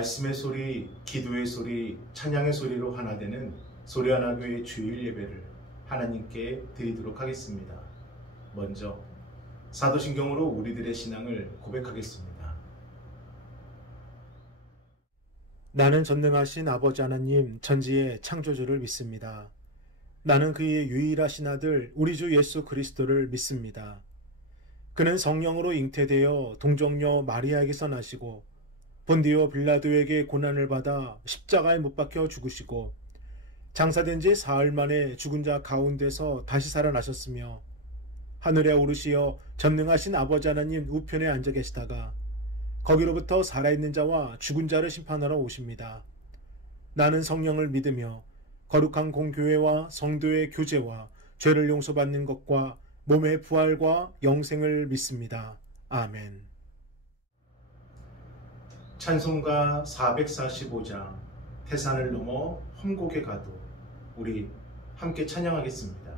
말씀의 소리, 기도의 소리, 찬양의 소리로 하나 되는 소리하나교회 주일 예배를 하나님께 드리도록 하겠습니다. 먼저 사도신경으로 우리들의 신앙을 고백하겠습니다. 나는 전능하신 아버지 하나님 전지의 창조주를 믿습니다. 나는 그의 유일하신 아들 우리 주 예수 그리스도를 믿습니다. 그는 성령으로 잉태되어 동정녀 마리아에게서 나시고 본디오 빌라도에게 고난을 받아 십자가에 못 박혀 죽으시고 장사된 지 사흘 만에 죽은 자 가운데서 다시 살아나셨으며 하늘에 오르시어 전능하신 아버지 하나님 우편에 앉아 계시다가 거기로부터 살아있는 자와 죽은 자를 심판하러 오십니다. 나는 성령을 믿으며 거룩한 공교회와 성도의 교제와 죄를 용서받는 것과 몸의 부활과 영생을 믿습니다. 아멘. 찬송가 445장 태산을 넘어 험곡에 가도 우리 함께 찬양하겠습니다.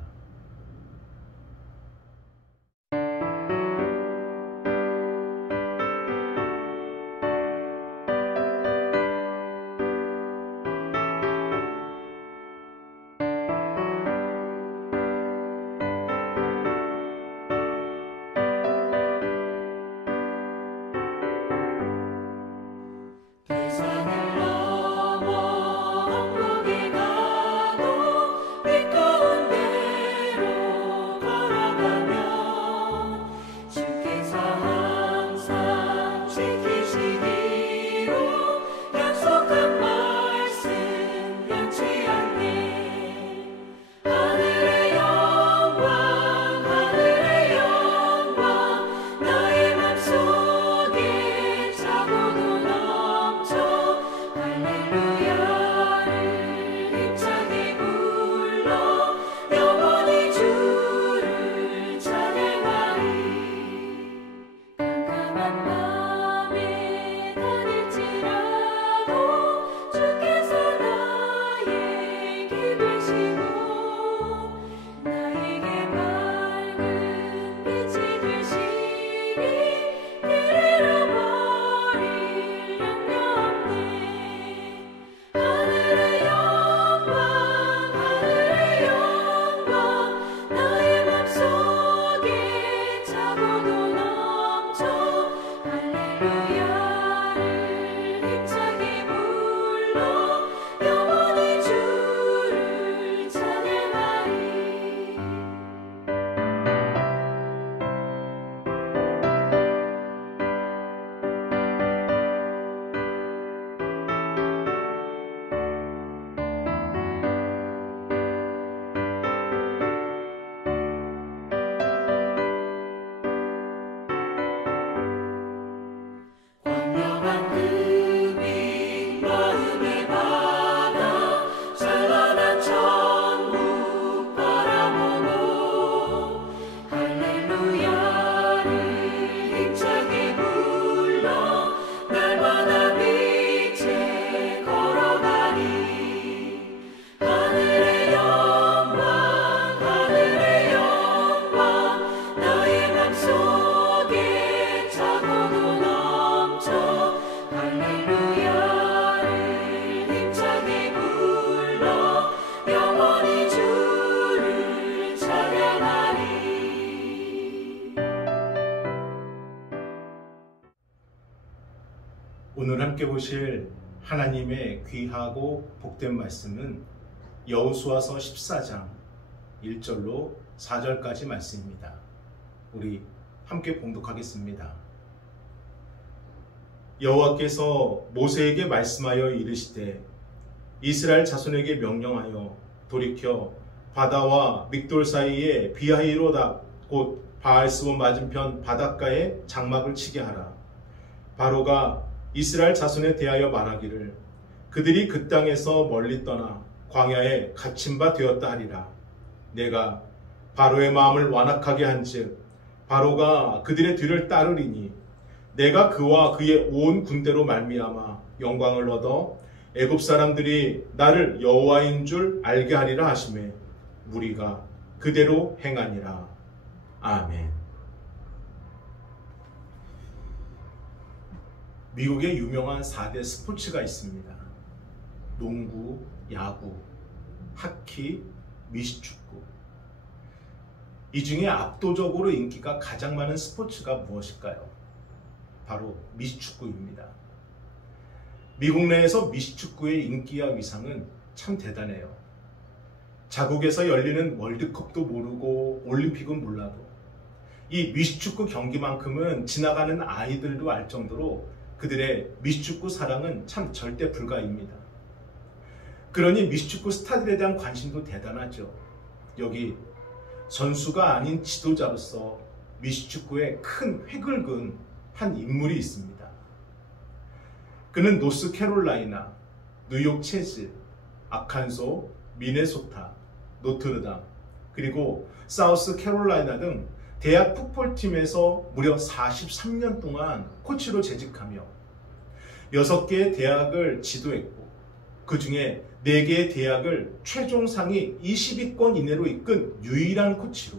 오늘 함께 보실 하나님의 귀하고 복된 말씀은 여호수아서 14장 1절로 4절까지 말씀입니다. 우리 함께 봉독하겠습니다. 여호와께서 모세에게 말씀하여 이르시되 이스라엘 자손에게 명령하여 돌이켜 바다와 믹돌 사이에 비하이로다 곧 바알스본 맞은편 바닷가에 장막을 치게 하라. 바로가 이스라엘 자손에 대하여 말하기를 그들이 그 땅에서 멀리 떠나 광야에 갇힌 바 되었다 하리라. 내가 바로의 마음을 완악하게 한즉 바로가 그들의 뒤를 따르리니 내가 그와 그의 온 군대로 말미암아 영광을 얻어 애굽 사람들이 나를 여호와인 줄 알게 하리라 하시매 무리가 그대로 행하니라. 아멘. 미국의 유명한 4대 스포츠가 있습니다. 농구, 야구, 하키, 미식축구. 이 중에 압도적으로 인기가 가장 많은 스포츠가 무엇일까요? 바로 미식축구입니다. 미국 내에서 미식축구의 인기와 위상은 참 대단해요. 자국에서 열리는 월드컵도 모르고 올림픽은 몰라도 이 미식축구 경기만큼은 지나가는 아이들도 알 정도로 그들의 미식축구 사랑은 참 절대 불가입니다. 그러니 미식축구 스타들에 대한 관심도 대단하죠. 여기 선수가 아닌 지도자로서 미식축구에 큰 획을 그은 한 인물이 있습니다. 그는 노스캐롤라이나, 뉴욕 체즈, 아칸소, 미네소타, 노트르담, 그리고 사우스캐롤라이나 등 대학 풋볼팀에서 무려 43년 동안 코치로 재직하며 6개의 대학을 지도했고 그 중에 4개의 대학을 최종 상위 20위권 이내로 이끈 유일한 코치로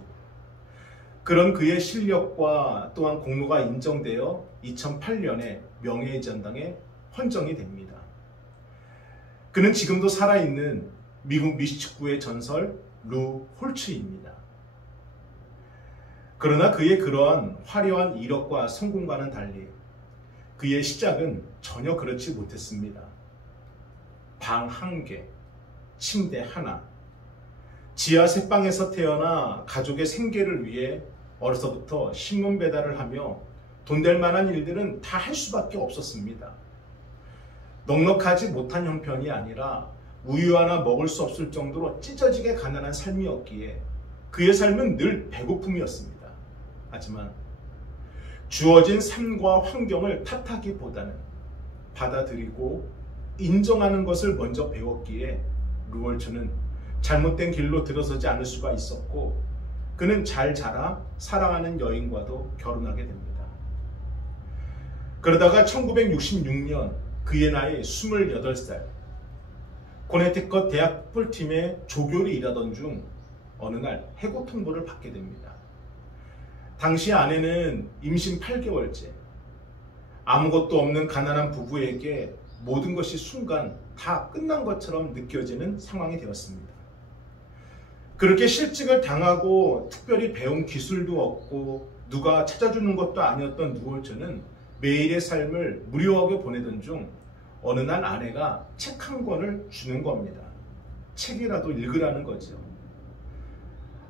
그런 그의 실력과 또한 공로가 인정되어 2008년에 명예의 전당에 헌정이 됩니다. 그는 지금도 살아있는 미국 미식축구의 전설 루 홀츠입니다. 그러나 그의 그러한 화려한 이력과 성공과는 달리 그의 시작은 전혀 그렇지 못했습니다. 방 1개, 침대 하나, 지하 셋방에서 태어나 가족의 생계를 위해 어려서부터 신문 배달을 하며 돈 될 만한 일들은 다 할 수밖에 없었습니다. 넉넉하지 못한 형편이 아니라 우유 하나 먹을 수 없을 정도로 찢어지게 가난한 삶이었기에 그의 삶은 늘 배고픔이었습니다. 하지만 주어진 삶과 환경을 탓하기보다는 받아들이고 인정하는 것을 먼저 배웠기에 루월츠는 잘못된 길로 들어서지 않을 수가 있었고 그는 잘 자라 사랑하는 여인과도 결혼하게 됩니다. 그러다가 1966년 그의 나이 28살 코네티컷 대학 풋볼팀의 조교를 일하던 중 어느 날 해고 통보를 받게 됩니다. 당시 아내는 임신 8개월째 아무것도 없는 가난한 부부에게 모든 것이 순간 다 끝난 것처럼 느껴지는 상황이 되었습니다. 그렇게 실직을 당하고 특별히 배운 기술도 없고 누가 찾아주는 것도 아니었던 누월츠는 매일의 삶을 무료하게 보내던 중 어느 날 아내가 책 한 권을 주는 겁니다. 책이라도 읽으라는 거죠.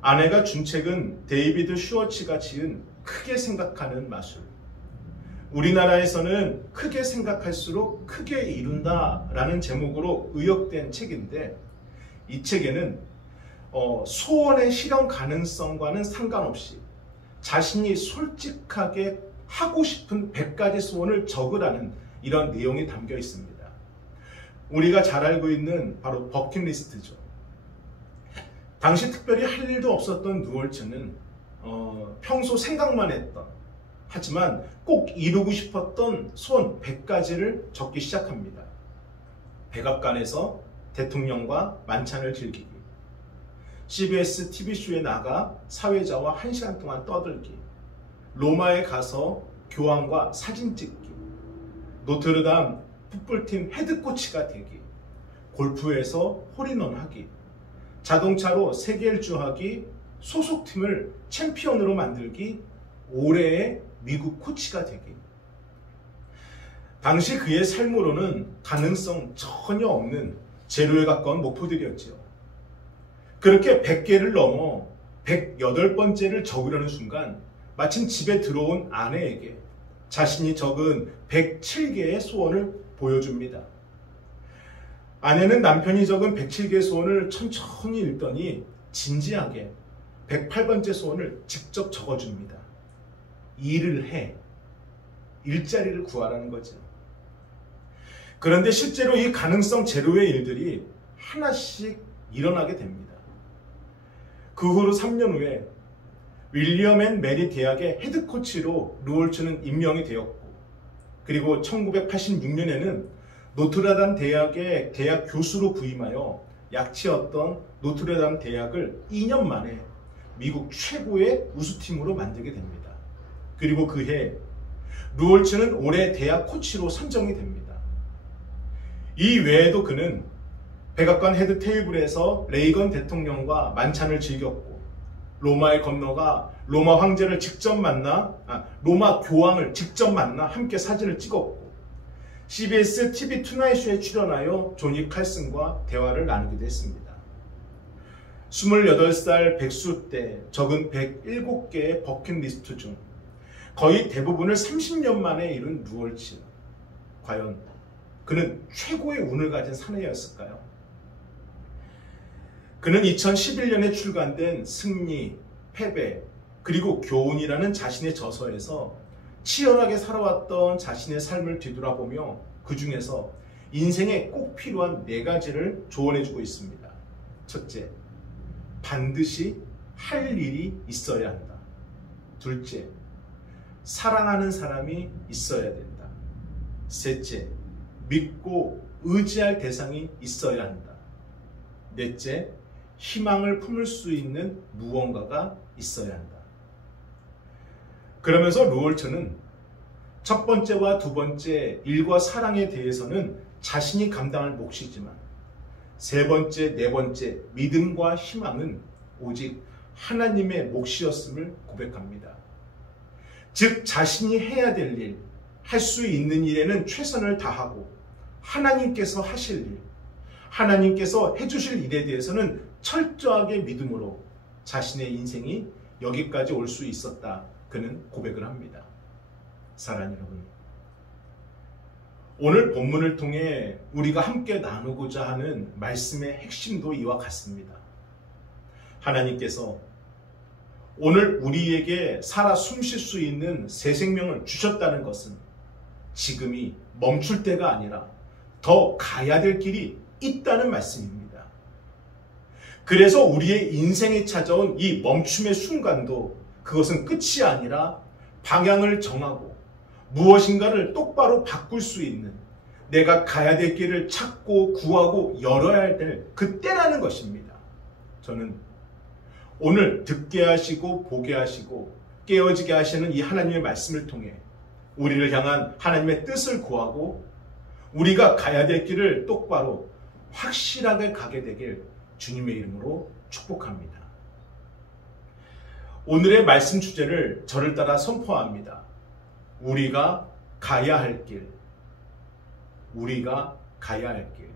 아내가 준 책은 데이비드 슈워츠가 지은 크게 생각하는 마술. 우리나라에서는 크게 생각할수록 크게 이룬다 라는 제목으로 의역된 책인데 이 책에는 소원의 실현 가능성과는 상관없이 자신이 솔직하게 하고 싶은 100가지 소원을 적으라는 이런 내용이 담겨 있습니다. 우리가 잘 알고 있는 바로 버킷리스트죠. 당시 특별히 할 일도 없었던 누월츠는 평소 생각만 했던 하지만 꼭 이루고 싶었던 소원 100가지를 적기 시작합니다. 백악관에서 대통령과 만찬을 즐기기, CBS TV쇼에 나가 사회자와 1시간 동안 떠들기, 로마에 가서 교황과 사진 찍기, 노트르담 풋볼팀 헤드코치가 되기, 골프에서 홀인원 하기, 자동차로 세계 일주하기, 소속팀을 챔피언으로 만들기, 올해의 미국 코치가 되기. 당시 그의 삶으로는 가능성 전혀 없는 제로에 가까운 목표들이었죠. 그렇게 100개를 넘어 108번째를 적으려는 순간 마침 집에 들어온 아내에게 자신이 적은 107개의 소원을 보여줍니다. 아내는 남편이 적은 107개의 소원을 천천히 읽더니 진지하게 108번째 소원을 직접 적어줍니다. 일을 해. 일자리를 구하라는 거죠. 그런데 실제로 이 가능성 제로의 일들이 하나씩 일어나게 됩니다. 그 후로 3년 후에 윌리엄 앤 메리 대학의 헤드코치로 루월츠는 임명이 되었고, 그리고 1986년에는 노트르담 대학의 대학 교수로 부임하여 약체였던 노트르담 대학을 2년 만에 미국 최고의 우수팀으로 만들게 됩니다. 그리고 그해 루올츠는 올해 대학 코치로 선정이 됩니다. 이 외에도 그는 백악관 헤드 테이블에서 레이건 대통령과 만찬을 즐겼고, 로마에 건너가 로마 황제를 직접 만나, 로마 교황을 직접 만나 함께 사진을 찍었고, CBS TV 투나잇쇼에 출연하여 조니 칼슨과 대화를 나누기도 했습니다. 28살 백수 때 적은 107개의 버킷리스트 중 거의 대부분을 30년 만에 이룬 루올츠. 과연 그는 최고의 운을 가진 사내였을까요? 그는 2011년에 출간된 승리, 패배, 그리고 교훈이라는 자신의 저서에서 치열하게 살아왔던 자신의 삶을 뒤돌아보며 그 중에서 인생에 꼭 필요한 4가지를 조언해주고 있습니다. 첫째, 반드시 할 일이 있어야 한다. 둘째, 사랑하는 사람이 있어야 된다. 셋째, 믿고 의지할 대상이 있어야 한다. 넷째, 희망을 품을 수 있는 무언가가 있어야 한다. 그러면서 루올츠는 첫 번째와 두 번째 일과 사랑에 대해서는 자신이 감당할 몫이지만 세 번째, 네 번째 믿음과 희망은 오직 하나님의 몫이었음을 고백합니다. 즉 자신이 해야 될 일, 할 수 있는 일에는 최선을 다하고 하나님께서 하실 일, 하나님께서 해주실 일에 대해서는 철저하게 믿음으로 자신의 인생이 여기까지 올 수 있었다. 그는 고백을 합니다. 사랑하는 여러분, 오늘 본문을 통해 우리가 함께 나누고자 하는 말씀의 핵심도 이와 같습니다. 하나님께서 오늘 우리에게 살아 숨쉴 수 있는 새 생명을 주셨다는 것은 지금이 멈출 때가 아니라 더 가야 될 길이 있다는 말씀입니다. 그래서 우리의 인생에 찾아온 이 멈춤의 순간도 그것은 끝이 아니라 방향을 정하고 무엇인가를 똑바로 바꿀 수 있는, 내가 가야 될 길을 찾고 구하고 열어야 될 그때라는 것입니다. 저는 오늘 듣게 하시고 보게 하시고 깨어지게 하시는 이 하나님의 말씀을 통해 우리를 향한 하나님의 뜻을 구하고 우리가 가야 될 길을 똑바로 확실하게 가게 되길 주님의 이름으로 축복합니다. 오늘의 말씀 주제를 저를 따라 선포합니다. 우리가 가야 할 길. 우리가 가야 할 길.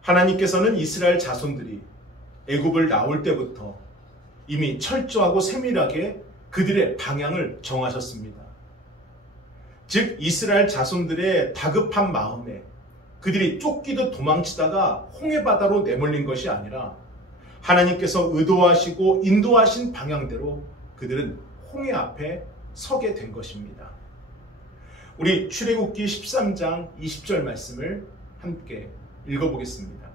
하나님께서는 이스라엘 자손들이 애굽을 나올 때부터 이미 철저하고 세밀하게 그들의 방향을 정하셨습니다. 즉 이스라엘 자손들의 다급한 마음에 그들이 쫓기듯 도망치다가 홍해바다로 내몰린 것이 아니라 하나님께서 의도하시고 인도하신 방향대로 그들은 홍해 앞에 서게 된 것입니다. 우리 출애굽기 13장 20절 말씀을 함께 읽어보겠습니다.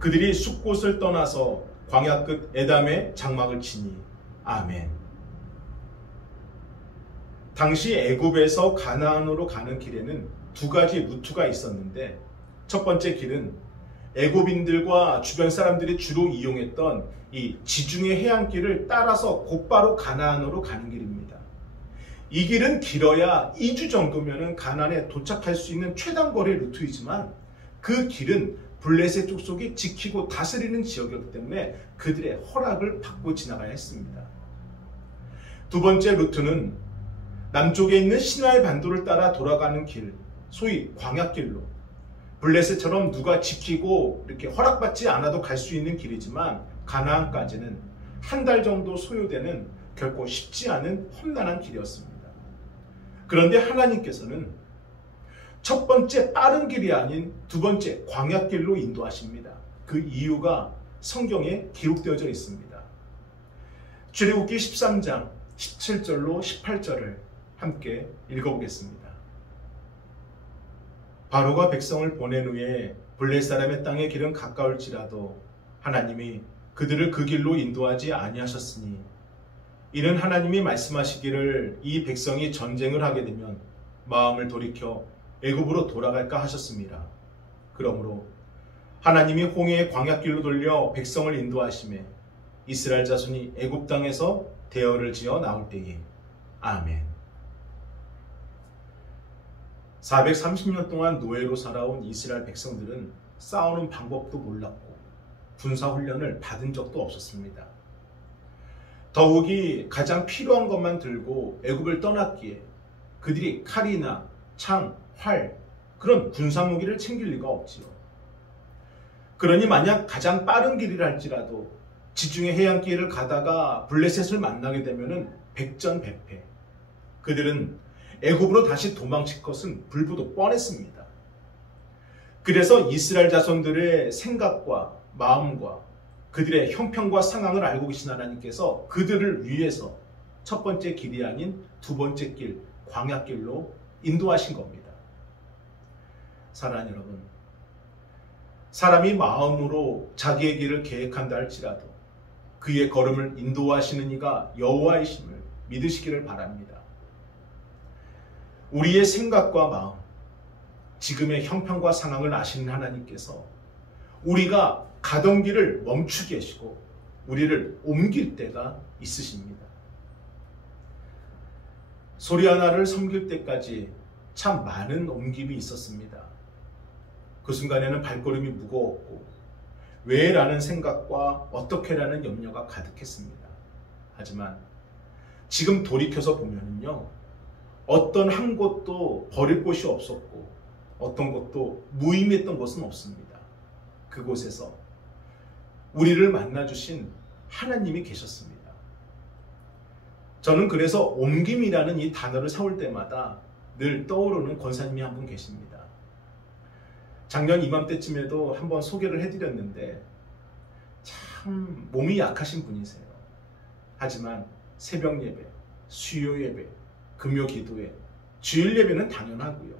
그들이 숲곳을 떠나서 광야 끝 에담에 장막을 치니. 아멘. 당시 애굽에서 가나안으로 가는 길에는 2가지 루트가 있었는데, 첫 번째 길은 애굽인들과 주변 사람들이 주로 이용했던 이 지중해 해안길을 따라서 곧바로 가나안으로 가는 길입니다. 이 길은 길어야 2주 정도면 가나안에 도착할 수 있는 최단거리 루트이지만 그 길은 블레셋 족속이 지키고 다스리는 지역이었기 때문에 그들의 허락을 받고 지나가야 했습니다. 두 번째 루트는 남쪽에 있는 시나이 반도를 따라 돌아가는 길, 소위 광야길로, 블레셋처럼 누가 지키고 이렇게 허락받지 않아도 갈 수 있는 길이지만 가나안까지는 1달 정도 소요되는 결코 쉽지 않은 험난한 길이었습니다. 그런데 하나님께서는 첫 번째 빠른 길이 아닌 두 번째 광야길로 인도하십니다. 그 이유가 성경에 기록되어져 있습니다. 출애굽기 13장 17절로 18절을 함께 읽어보겠습니다. 바로가 백성을 보낸 후에 블레 사람의 땅의 길은 가까울지라도 하나님이 그들을 그 길로 인도하지 아니하셨으니 이는 하나님이 말씀하시기를 이 백성이 전쟁을 하게 되면 마음을 돌이켜 애굽으로 돌아갈까 하셨습니다. 그러므로 하나님이 홍해의 광야길로 돌려 백성을 인도하심에 이스라엘 자손이 애굽 땅에서 대열을 지어 나올 때에 아멘. 430년 동안 노예로 살아온 이스라엘 백성들은 싸우는 방법도 몰랐고 군사훈련을 받은 적도 없었습니다. 더욱이 가장 필요한 것만 들고 애굽을 떠났기에 그들이 칼이나 창, 활, 그런 군사무기를 챙길 리가 없지요. 그러니 만약 가장 빠른 길이라 할지라도 지중해 해안길을 가다가 블레셋을 만나게 되면은 백전백패. 그들은 애굽으로 다시 도망칠 것은 불보듯 뻔했습니다. 그래서 이스라엘 자손들의 생각과 마음과 그들의 형편과 상황을 알고 계신 하나님께서 그들을 위해서 첫 번째 길이 아닌 두 번째 길, 광야길로 인도하신 겁니다. 사랑하는 여러분, 사람이 마음으로 자기의 길을 계획한다 할지라도 그의 걸음을 인도하시는 이가 여호와이심을 믿으시기를 바랍니다. 우리의 생각과 마음, 지금의 형편과 상황을 아시는 하나님께서 우리가 가던 길을 멈추게 하시고 우리를 옮길 때가 있으십니다. 소리아나를 섬길 때까지 참 많은 옮김이 있었습니다. 그 순간에는 발걸음이 무거웠고 왜라는 생각과 어떻게라는 염려가 가득했습니다. 하지만 지금 돌이켜서 보면요, 어떤 한 곳도 버릴 곳이 없었고 어떤 곳도 무의미했던 곳은 없습니다. 그곳에서 우리를 만나주신 하나님이 계셨습니다. 저는 그래서 옮김이라는 이 단어를 세울 때마다 늘 떠오르는 권사님이 한 분 계십니다. 작년 이맘때쯤에도 한번 소개를 해드렸는데 참 몸이 약하신 분이세요. 하지만 새벽 예배, 수요 예배, 금요 기도회, 주일 예배는 당연하고요.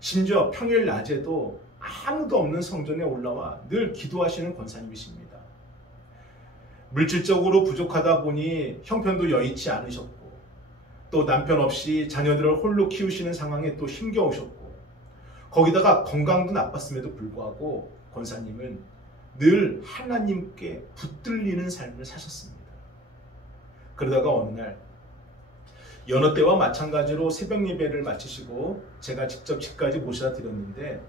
심지어 평일 낮에도 아무도 없는 성전에 올라와 늘 기도하시는 권사님이십니다. 물질적으로 부족하다 보니 형편도 여의치 않으셨고 또 남편 없이 자녀들을 홀로 키우시는 상황에 또 힘겨우셨고 거기다가 건강도 나빴음에도 불구하고 권사님은 늘 하나님께 붙들리는 삶을 사셨습니다. 그러다가 어느 날 여느 때와 마찬가지로 새벽 예배를 마치시고 제가 직접 집까지 모셔다 드렸는데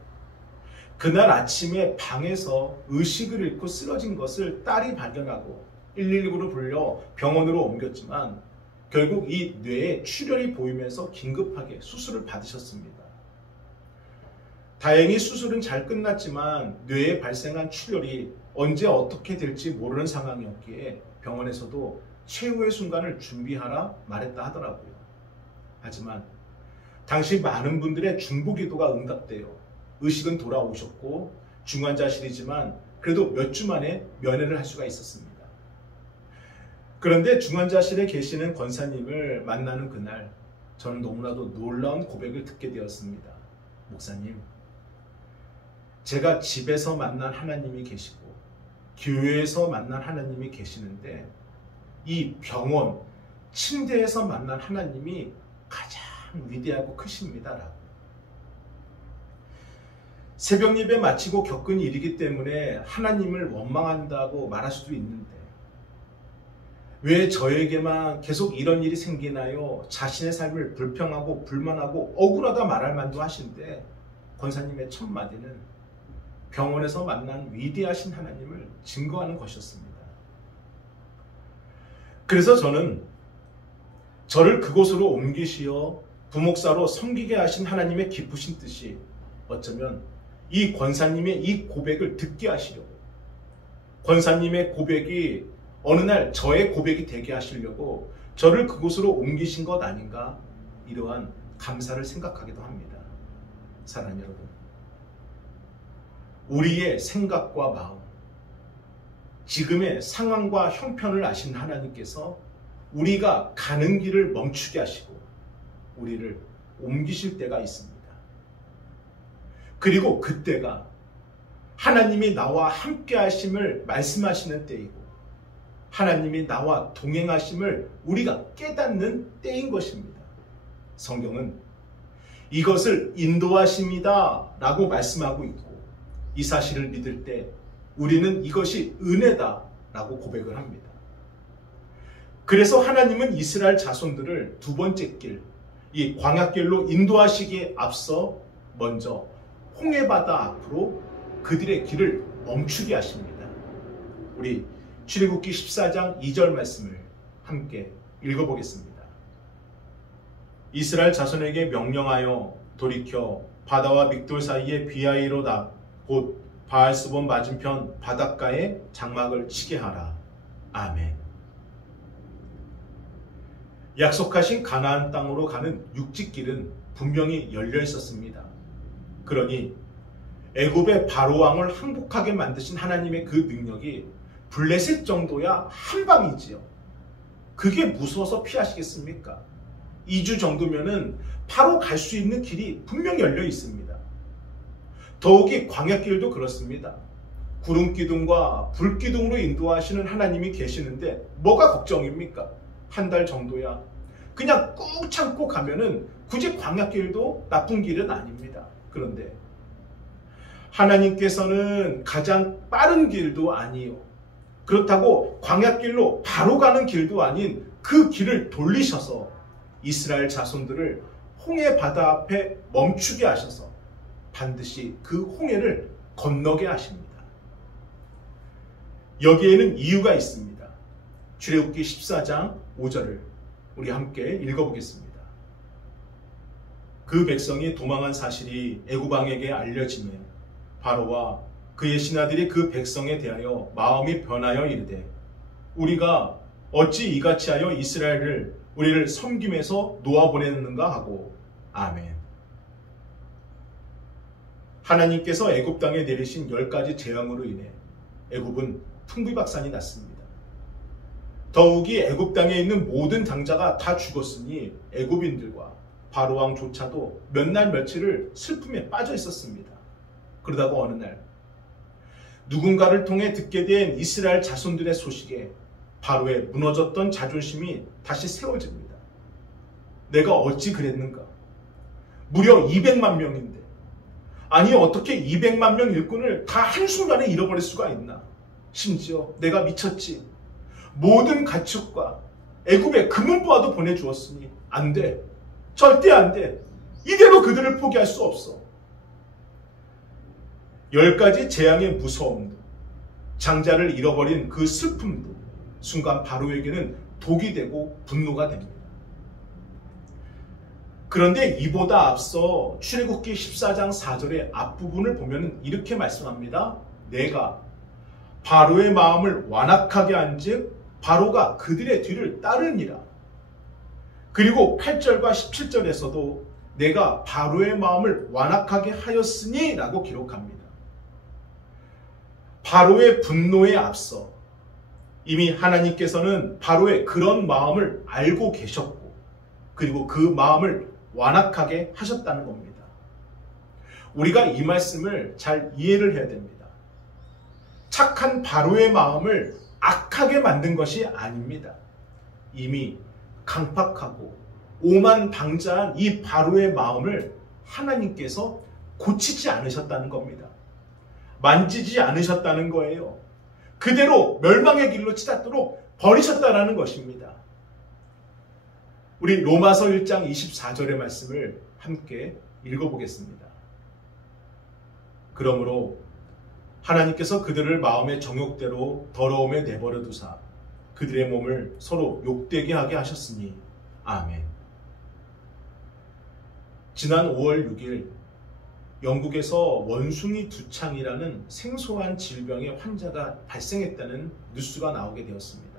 그날 아침에 방에서 의식을 잃고 쓰러진 것을 딸이 발견하고 119로 불려 병원으로 옮겼지만 결국 이 뇌에 출혈이 보이면서 긴급하게 수술을 받으셨습니다. 다행히 수술은 잘 끝났지만 뇌에 발생한 출혈이 언제 어떻게 될지 모르는 상황이었기에 병원에서도 최후의 순간을 준비하라 말했다 하더라고요. 하지만 당시 많은 분들의 중보기도가 응답되어 의식은 돌아오셨고 중환자실이지만 그래도 몇 주 만에 면회를 할 수가 있었습니다. 그런데 중환자실에 계시는 권사님을 만나는 그날 저는 너무나도 놀라운 고백을 듣게 되었습니다. 목사님, 제가 집에서 만난 하나님이 계시고 교회에서 만난 하나님이 계시는데 이 병원, 침대에서 만난 하나님이 가장 위대하고 크십니다. 라고. 새벽 예배 마치고 겪은 일이기 때문에 하나님을 원망한다고 말할 수도 있는데 왜 저에게만 계속 이런 일이 생기나요? 자신의 삶을 불평하고 불만하고 억울하다 말할 만도 하신데 권사님의 첫 마디는 병원에서 만난 위대하신 하나님을 증거하는 것이었습니다. 그래서 저는 저를 그곳으로 옮기시어 부목사로 섬기게 하신 하나님의 기쁘신 뜻이 어쩌면 이 권사님의 이 고백을 듣게 하시려고, 권사님의 고백이 어느 날 저의 고백이 되게 하시려고 저를 그곳으로 옮기신 것 아닌가, 이러한 감사를 생각하기도 합니다. 사랑하는 여러분, 우리의 생각과 마음, 지금의 상황과 형편을 아신 하나님께서 우리가 가는 길을 멈추게 하시고 우리를 옮기실 때가 있습니다. 그리고 그때가 하나님이 나와 함께 하심을 말씀하시는 때이고 하나님이 나와 동행하심을 우리가 깨닫는 때인 것입니다. 성경은 이것을 인도하심이다 라고 말씀하고 있고 이 사실을 믿을 때 우리는 이것이 은혜다 라고 고백을 합니다. 그래서 하나님은 이스라엘 자손들을 두 번째 길, 이 광야길로 인도하시기에 앞서 먼저 홍해바다 앞으로 그들의 길을 멈추게 하십니다. 우리 출애굽기 14장 2절 말씀을 함께 읽어보겠습니다. 이스라엘 자손에게 명령하여 돌이켜 바다와 믹돌 사이에 비하이로다 곧 바알스본 맞은편 바닷가에 장막을 치게 하라. 아멘. 약속하신 가나안 땅으로 가는 육지길은 분명히 열려 있었습니다. 그러니 애굽의 바로 왕을 항복하게 만드신 하나님의 그 능력이 블레셋 정도야 한 방이지요. 그게 무서워서 피하시겠습니까? 2주 정도면은 바로 갈 수 있는 길이 분명히 열려 있습니다. 더욱이 광야길도 그렇습니다. 구름기둥과 불기둥으로 인도하시는 하나님이 계시는데 뭐가 걱정입니까? 한 달 정도야. 그냥 꾹 참고 가면은 굳이 광야길도 나쁜 길은 아닙니다. 그런데 하나님께서는 가장 빠른 길도 아니요. 그렇다고 광야길로 바로 가는 길도 아닌 그 길을 돌리셔서 이스라엘 자손들을 홍해 바다 앞에 멈추게 하셔서 반드시 그 홍해를 건너게 하십니다. 여기에는 이유가 있습니다. 출애굽기 14장 5절을 우리 함께 읽어보겠습니다. 그 백성이 도망한 사실이 애굽 왕에게 알려지매 바로와 그의 신하들이 그 백성에 대하여 마음이 변하여 이르되 우리가 어찌 이같이 하여 이스라엘을 우리를 섬김에서 놓아보냈는가 하고 아멘. 하나님께서 애굽 땅에 내리신 10가지 재앙으로 인해 애굽은 풍비박산이 났습니다. 더욱이 애굽 땅에 있는 모든 장자가 다 죽었으니 애굽인들과 바로 왕조차도 몇 날 며칠을 슬픔에 빠져 있었습니다. 그러다가 어느 날 누군가를 통해 듣게 된 이스라엘 자손들의 소식에 바로의 무너졌던 자존심이 다시 세워집니다. 내가 어찌 그랬는가? 무려 200만 명인데 아니 어떻게 200만 명 일꾼을 다 한순간에 잃어버릴 수가 있나? 심지어 내가 미쳤지. 모든 가축과 애굽의 금은보화도 보내주었으니 안 돼. 절대 안 돼. 이대로 그들을 포기할 수 없어. 10가지 재앙의 무서움도 장자를 잃어버린 그 슬픔도 순간 바로에게는 독이 되고 분노가 됩니다. 그런데 이보다 앞서 출애굽기 14장 4절의 앞부분을 보면 이렇게 말씀합니다. 내가 바로의 마음을 완악하게 한즉 바로가 그들의 뒤를 따르니라. 그리고 8절과 17절에서도 내가 바로의 마음을 완악하게 하였으니 라고 기록합니다. 바로의 분노에 앞서 이미 하나님께서는 바로의 그런 마음을 알고 계셨고 그리고 그 마음을 완악하게 하셨다는 겁니다. 우리가 이 말씀을 잘 이해를 해야 됩니다. 착한 바로의 마음을 악하게 만든 것이 아닙니다. 이미 강팍하고 오만방자한 이 바로의 마음을 하나님께서 고치지 않으셨다는 겁니다. 만지지 않으셨다는 거예요. 그대로 멸망의 길로 치닫도록 버리셨다는 것입니다. 우리 로마서 1장 24절의 말씀을 함께 읽어보겠습니다. 그러므로 하나님께서 그들을 마음의 정욕대로 더러움에 내버려 두사 그들의 몸을 서로 욕되게 하게 하셨으니 아멘. 지난 5월 6일 영국에서 원숭이 두창이라는 생소한 질병의 환자가 발생했다는 뉴스가 나오게 되었습니다.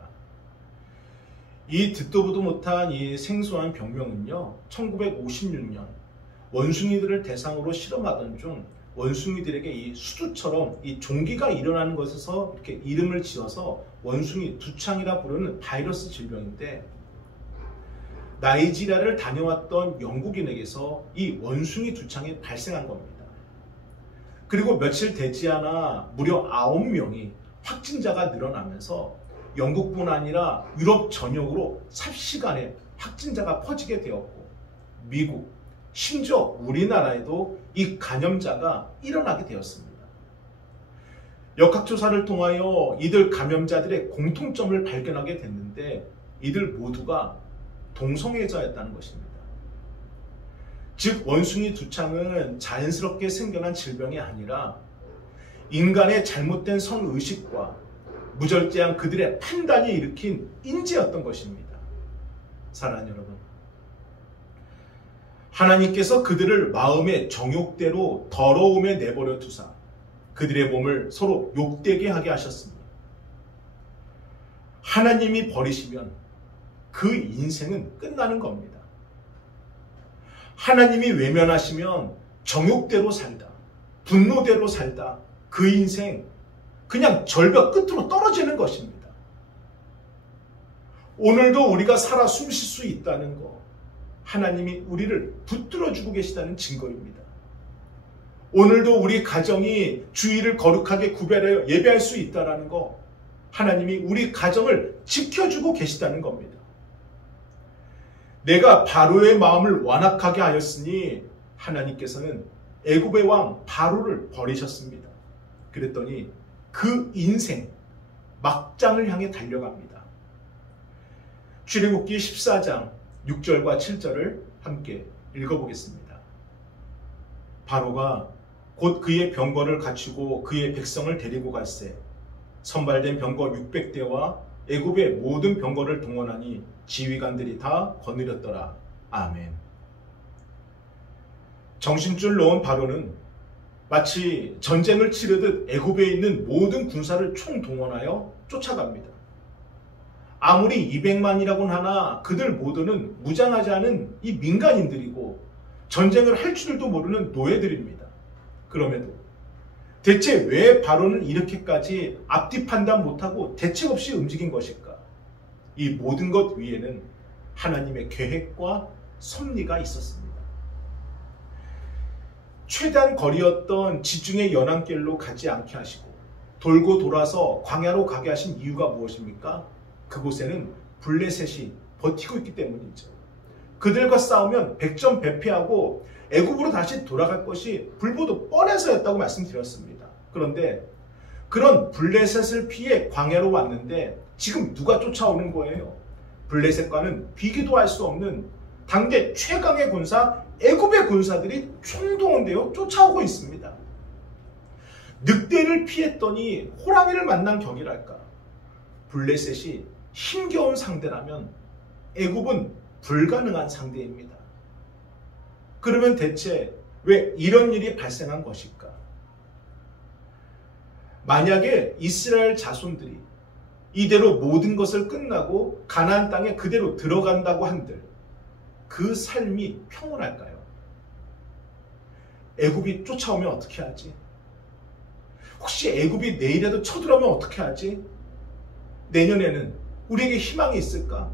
이 듣도 보도 못한 이 생소한 병명은요, 1956년 원숭이들을 대상으로 실험하던 중 원숭이들에게 이 수두처럼 이 종기가 일어나는 것에서 이렇게 이름을 지어서 원숭이 두창이라 부르는 바이러스 질병인데, 나이지리아를 다녀왔던 영국인에게서 이 원숭이 두창이 발생한 겁니다. 그리고 며칠 되지 않아 무려 9명이 확진자가 늘어나면서 영국뿐 아니라 유럽 전역으로 삽시간에 확진자가 퍼지게 되었고, 미국, 심지어 우리나라에도 이 감염자가 일어나게 되었습니다. 역학조사를 통하여 이들 감염자들의 공통점을 발견하게 됐는데, 이들 모두가 동성애자였다는 것입니다. 즉 원숭이 두창은 자연스럽게 생겨난 질병이 아니라 인간의 잘못된 성의식과 무절제한 그들의 판단이 일으킨 인재였던 것입니다. 사랑하는 여러분, 하나님께서 그들을 마음의 정욕대로 더러움에 내버려 두사 그들의 몸을 서로 욕되게 하게 하셨습니다. 하나님이 버리시면 그 인생은 끝나는 겁니다. 하나님이 외면하시면 정욕대로 살다, 분노대로 살다 그 인생 그냥 절벽 끝으로 떨어지는 것입니다. 오늘도 우리가 살아 숨 쉴 수 있다는 것, 하나님이 우리를 붙들어주고 계시다는 증거입니다. 오늘도 우리 가정이 주일을 거룩하게 구별하여 예배할 수 있다는 것, 하나님이 우리 가정을 지켜주고 계시다는 겁니다. 내가 바로의 마음을 완악하게 하였으니 하나님께서는 애굽의 왕 바로를 버리셨습니다. 그랬더니 그 인생 막장을 향해 달려갑니다. 출애굽기 14장 6절과 7절을 함께 읽어보겠습니다. 바로가 곧 그의 병거를 갖추고 그의 백성을 데리고 갈새 선발된 병거 600대와 애굽의 모든 병거를 동원하니 지휘관들이 다 거느렸더라. 아멘. 정신줄 놓은 바로는 마치 전쟁을 치르듯 애굽에 있는 모든 군사를 총동원하여 쫓아갑니다. 아무리 200만이라고는 하나 그들 모두는 무장하지 않은 이 민간인들이고 전쟁을 할 줄도 모르는 노예들입니다. 그럼에도 대체 왜 바로는 이렇게까지 앞뒤 판단 못하고 대책 없이 움직인 것일까? 이 모든 것 위에는 하나님의 계획과 섭리가 있었습니다. 최단 거리였던 지중해 연안길로 가지 않게 하시고 돌고 돌아서 광야로 가게 하신 이유가 무엇입니까? 그곳에는 블레셋이 버티고 있기 때문이죠. 그들과 싸우면 백전백패하고 애굽으로 다시 돌아갈 것이 불보듯 뻔해서였다고 말씀드렸습니다. 그런데 그런 블레셋을 피해 광야로 왔는데 지금 누가 쫓아오는 거예요? 블레셋과는 비교도 할 수 없는 당대 최강의 군사 애굽의 군사들이 총동원되어 쫓아오고 있습니다. 늑대를 피했더니 호랑이를 만난 격이랄까. 블레셋이 힘겨운 상대라면 애굽은 불가능한 상대입니다. 그러면 대체 왜 이런 일이 발생한 것일까? 만약에 이스라엘 자손들이 이대로 모든 것을 끝나고 가나안 땅에 그대로 들어간다고 한들 그 삶이 평온할까요? 애굽이 쫓아오면 어떻게 하지? 혹시 애굽이 내일에도 쳐들어오면 어떻게 하지? 내년에는 우리에게 희망이 있을까?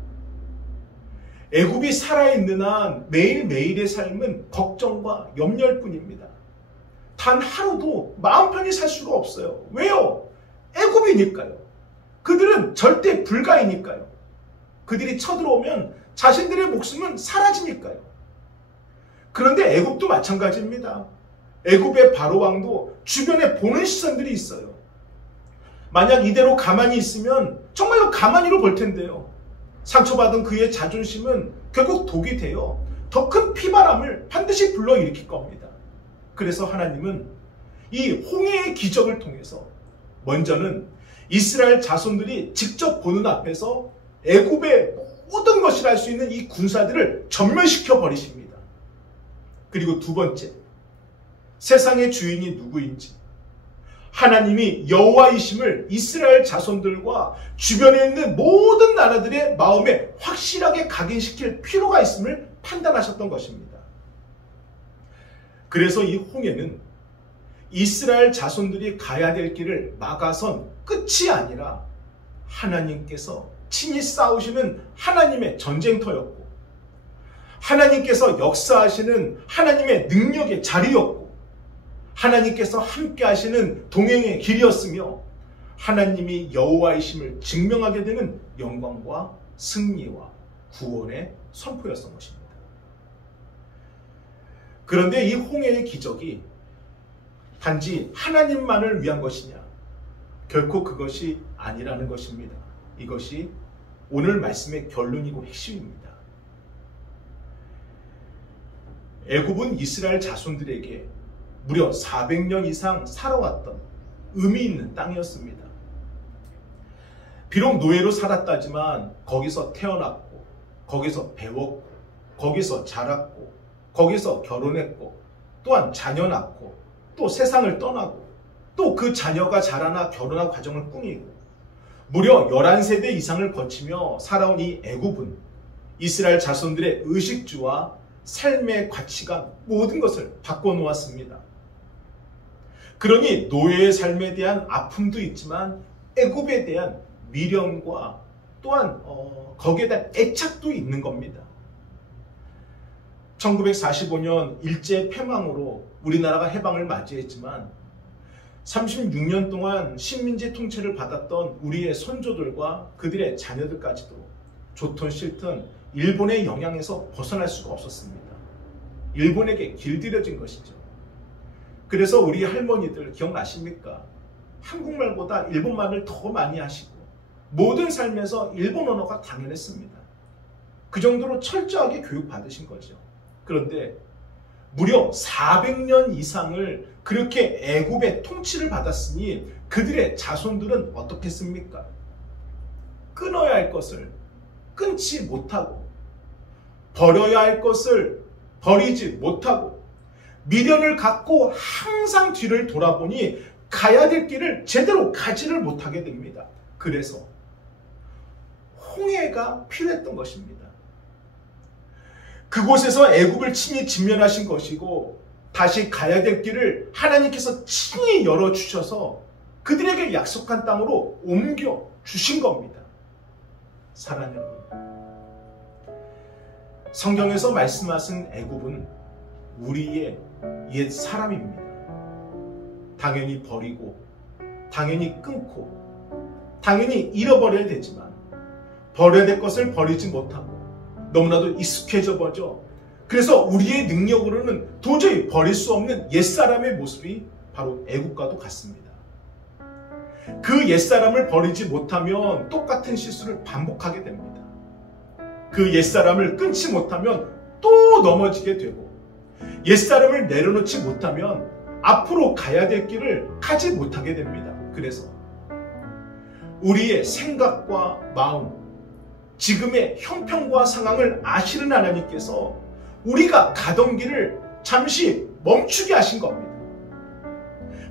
애굽이 살아있는 한 매일매일의 삶은 걱정과 염려일 뿐입니다. 단 하루도 마음 편히 살 수가 없어요. 왜요? 애굽이니까요. 그들은 절대 불가이니까요. 그들이 쳐들어오면 자신들의 목숨은 사라지니까요. 그런데 애굽도 마찬가지입니다. 애굽의 바로 왕도 주변에 보는 시선들이 있어요. 만약 이대로 가만히 있으면 정말로 가만히로 볼 텐데요. 상처받은 그의 자존심은 결국 독이 되어 더 큰 피바람을 반드시 불러일으킬 겁니다. 그래서 하나님은 이 홍해의 기적을 통해서 먼저는 이스라엘 자손들이 직접 보는 앞에서 애굽의 모든 것이라 할 수 있는 이 군사들을 전멸시켜 버리십니다. 그리고 두 번째, 세상의 주인이 누구인지 하나님이 여호와이심을 이스라엘 자손들과 주변에 있는 모든 나라들의 마음에 확실하게 각인시킬 필요가 있음을 판단하셨던 것입니다. 그래서 이 홍해는 이스라엘 자손들이 가야 될 길을 막아선 끝이 아니라 하나님께서 친히 싸우시는 하나님의 전쟁터였고 하나님께서 역사하시는 하나님의 능력의 자리였고 하나님께서 함께 하시는 동행의 길이었으며 하나님이 여호와이심을 증명하게 되는 영광과 승리와 구원의 선포였던 것입니다. 그런데 이 홍해의 기적이 단지 하나님만을 위한 것이냐? 결코 그것이 아니라는 것입니다. 이것이 오늘 말씀의 결론이고 핵심입니다. 애굽은 이스라엘 자손들에게 무려 400년 이상 살아왔던 의미 있는 땅이었습니다. 비록 노예로 살았다지만 거기서 태어났고, 거기서 배웠고, 거기서 자랐고, 거기서 결혼했고, 또한 자녀 낳고, 또 세상을 떠나고, 또 그 자녀가 자라나 결혼한 과정을 꾸미고, 무려 11세대 이상을 거치며 살아온 이 애굽은 이스라엘 자손들의 의식주와 삶의 가치관 모든 것을 바꿔놓았습니다. 그러니 노예의 삶에 대한 아픔도 있지만 애굽에 대한 미련과 또한 거기에 대한 애착도 있는 겁니다. 1945년 일제 패망으로 우리나라가 해방을 맞이했지만 36년 동안 식민지 통치를 받았던 우리의 선조들과 그들의 자녀들까지도 좋든 싫든 일본의 영향에서 벗어날 수가 없었습니다. 일본에게 길들여진 것이죠. 그래서 우리 할머니들 기억나십니까? 한국말보다 일본말을 더 많이 하시고 모든 삶에서 일본 언어가 당연했습니다. 그 정도로 철저하게 교육받으신 거죠. 그런데 무려 400년 이상을 그렇게 애굽의 통치를 받았으니 그들의 자손들은 어떻겠습니까? 끊어야 할 것을 끊지 못하고, 버려야 할 것을 버리지 못하고, 미련을 갖고 항상 뒤를 돌아보니 가야 될 길을 제대로 가지를 못하게 됩니다. 그래서 홍해가 필요했던 것입니다. 그곳에서 애굽을 친히 진멸하신 것이고, 다시 가야 될 길을 하나님께서 친히 열어주셔서 그들에게 약속한 땅으로 옮겨 주신 겁니다. 사랑하는 여러분, 성경에서 말씀하신 애굽은 우리의 옛 사람입니다. 당연히 버리고, 당연히 끊고, 당연히 잃어버려야 되지만 버려야 될 것을 버리지 못하고 너무나도 익숙해져 버려. 그래서 우리의 능력으로는 도저히 버릴 수 없는 옛사람의 모습이 바로 애국과도 같습니다. 그 옛사람을 버리지 못하면 똑같은 실수를 반복하게 됩니다. 그 옛사람을 끊지 못하면 또 넘어지게 되고, 옛사람을 내려놓지 못하면 앞으로 가야 될 길을 가지 못하게 됩니다. 그래서 우리의 생각과 마음, 지금의 형편과 상황을 아시는 하나님께서 우리가 가던 길을 잠시 멈추게 하신 겁니다.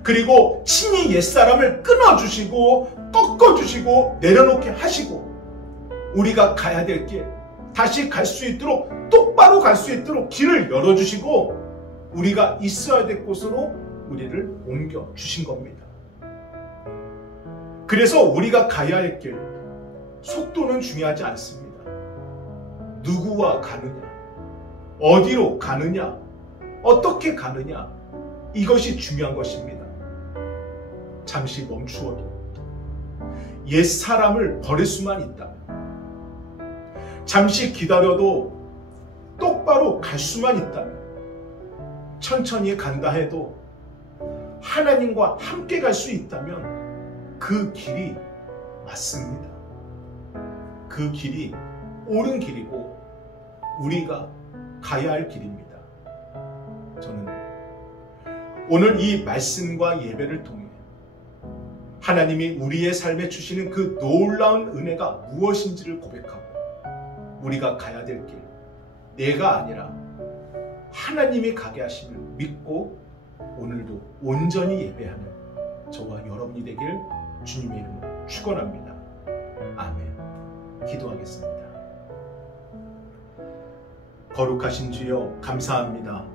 그리고 친히 옛사람을 끊어주시고 꺾어주시고 내려놓게 하시고 우리가 가야 될 길, 다시 갈 수 있도록, 똑바로 갈 수 있도록 길을 열어주시고 우리가 있어야 될 곳으로 우리를 옮겨주신 겁니다. 그래서 우리가 가야 할 길, 속도는 중요하지 않습니다. 누구와 가느냐, 어디로 가느냐, 어떻게 가느냐, 이것이 중요한 것입니다. 잠시 멈추어도 옛 사람을 버릴 수만 있다면, 잠시 기다려도 똑바로 갈 수만 있다면, 천천히 간다 해도 하나님과 함께 갈 수 있다면 그 길이 맞습니다. 그 길이 옳은 길이고 우리가 가야 할 길입니다. 저는 오늘 이 말씀과 예배를 통해 하나님이 우리의 삶에 주시는 그 놀라운 은혜가 무엇인지를 고백하고 우리가 가야 될 길, 내가 아니라 하나님이 가게 하심을 믿고 오늘도 온전히 예배하는 저와 여러분이 되길 주님의 이름으로 축원합니다. 아멘. 기도하겠습니다. 거룩하신 주여, 감사합니다.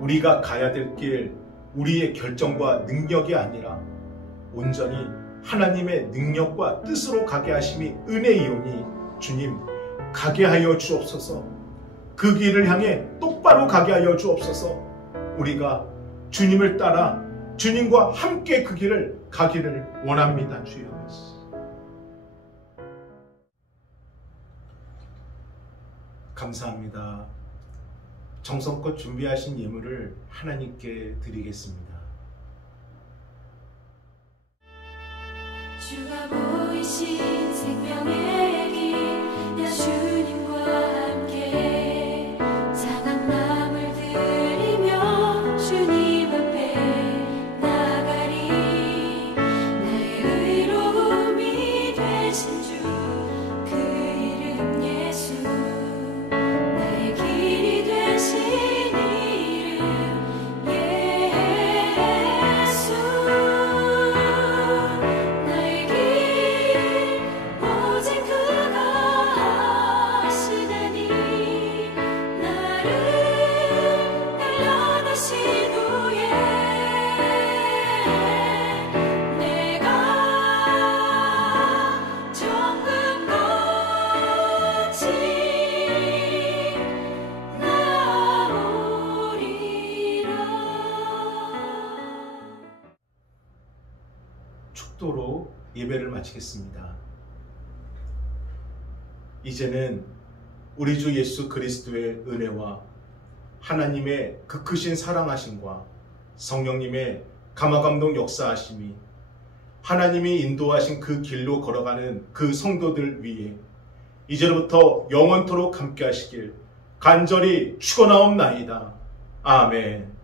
우리가 가야 될 길, 우리의 결정과 능력이 아니라 온전히 하나님의 능력과 뜻으로 가게 하심이 은혜이오니 주님, 가게 하여 주옵소서. 그 길을 향해 똑바로 가게 하여 주옵소서. 우리가 주님을 따라 주님과 함께 그 길을 가기를 원합니다. 주여. 감사합니다. 정성껏 준비하신 예물을 하나님께 드리겠습니다. 주가 보이신 생명의 축도로 예배를 마치겠습니다. 이제는 우리 주 예수 그리스도의 은혜와 하나님의 그 크신 사랑하심과 성령님의 감화감동 역사하심이 하나님이 인도하신 그 길로 걸어가는 그 성도들 위에 이제로부터 영원토록 함께 하시길 간절히 축원하옵나이다. 아멘.